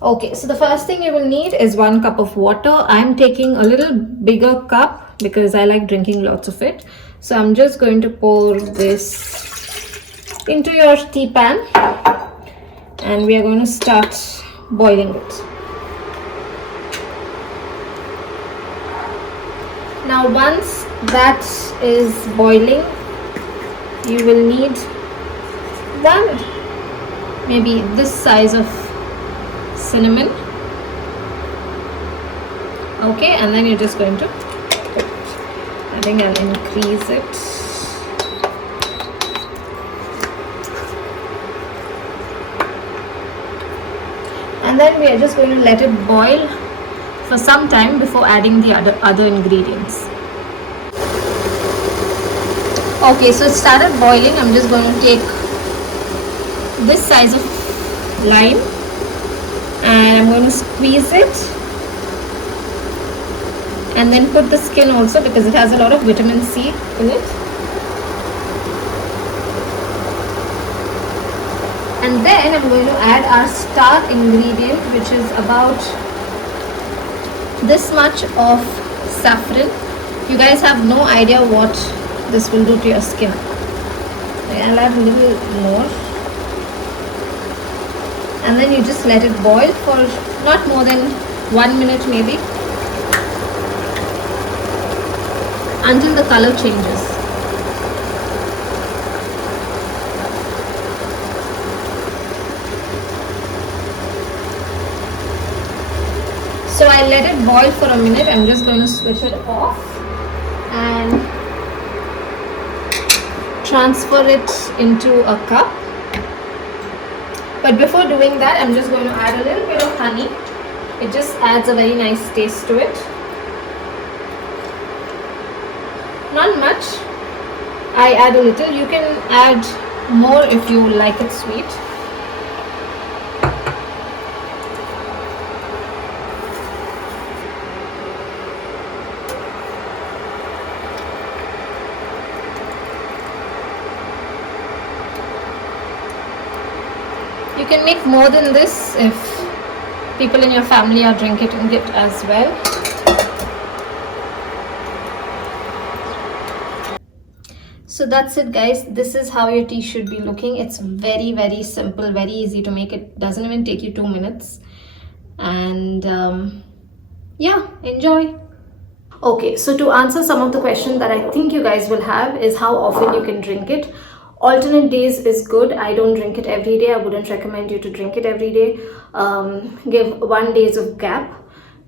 Okay, so the first thing you will need is 1 cup of water. I'm taking a little bigger cup because I like drinking lots of it. So I'm just going to pour this into your tea pan and we are going to start boiling it. Now once that is boiling, you will need maybe this size of cinnamon. Okay, and then you're just going to put it. I think I'll increase it. And then we are just going to let it boil for some time before adding the other ingredients. Okay, so it started boiling. I'm just going to take this size of lime and I'm going to squeeze it and then put the skin also because it has a lot of vitamin C in it. And then I'm going to add our star ingredient, which is about this much of saffron. You guys have no idea what this will do to your skin. I'll add a little more. And then you just let it boil for not more than 1 minute maybe, until the color changes. So I let it boil for a minute. I'm just going to switch it off and transfer it into a cup. But before doing that, I'm just going to add a little bit of honey. It just adds a very nice taste to it. Not much. I add a little. You can add more if you like it sweet. You can make more than this if people in your family are drinking it as well. So that's it, guys. This is how your tea should be looking. It's very, very simple, very easy to make. It doesn't even take you 2 minutes. And yeah, enjoy. Okay, so to answer some of the questions that I think you guys will have is how often you can drink it. Alternate days is good. I don't drink it every day. I wouldn't recommend you to drink it every day. Give 1 day of gap.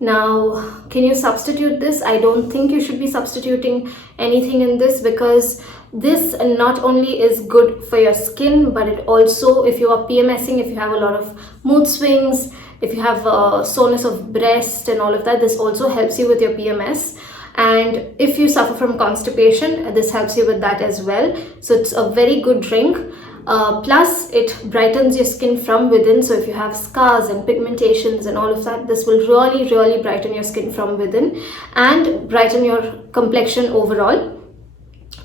Now, can you substitute this? I don't think you should be substituting anything in this because this not only is good for your skin, but it also, if you are PMSing, if you have a lot of mood swings, if you have soreness of breast and all of that, this also helps you with your PMS. And if you suffer from constipation, this helps you with that as well. So it's a very good drink. Plus it brightens your skin from within. So if you have scars and pigmentations and all of that, this will really brighten your skin from within and brighten your complexion overall.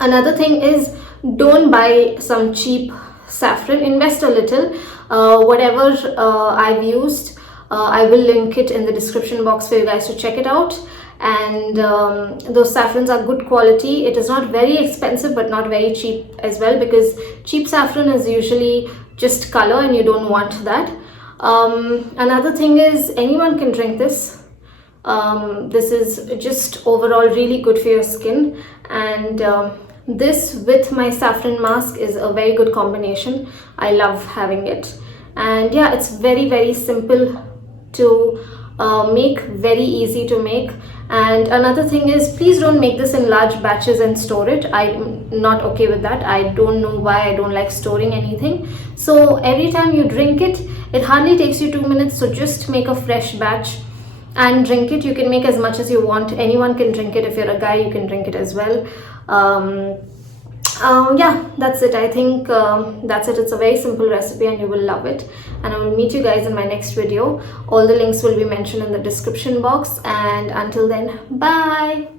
Another thing is, don't buy some cheap saffron. Invest a little. Whatever I've used, I will link it in the description box for you guys to check it out. And those saffrons are good quality. It is not very expensive but not very cheap as well, because cheap saffron is usually just color and you don't want that. Another thing is, anyone can drink this. This is just overall really good for your skin, and this with my saffron mask is a very good combination. I love having it. And yeah, it's very simple to make, very easy to make. And another thing is, please don't make this in large batches and store it. I'm not okay with that. I don't know why. I don't like storing anything. So every time you drink it, it hardly takes you 2 minutes. So just make a fresh batch and drink it. You can make as much as you want. Anyone can drink it. If you're a guy, you can drink it as well. Yeah, that's it. I think that's it. It's a very simple recipe and you will love it. And I will meet you guys in my next video. All the links will be mentioned in the description box. And until then, bye.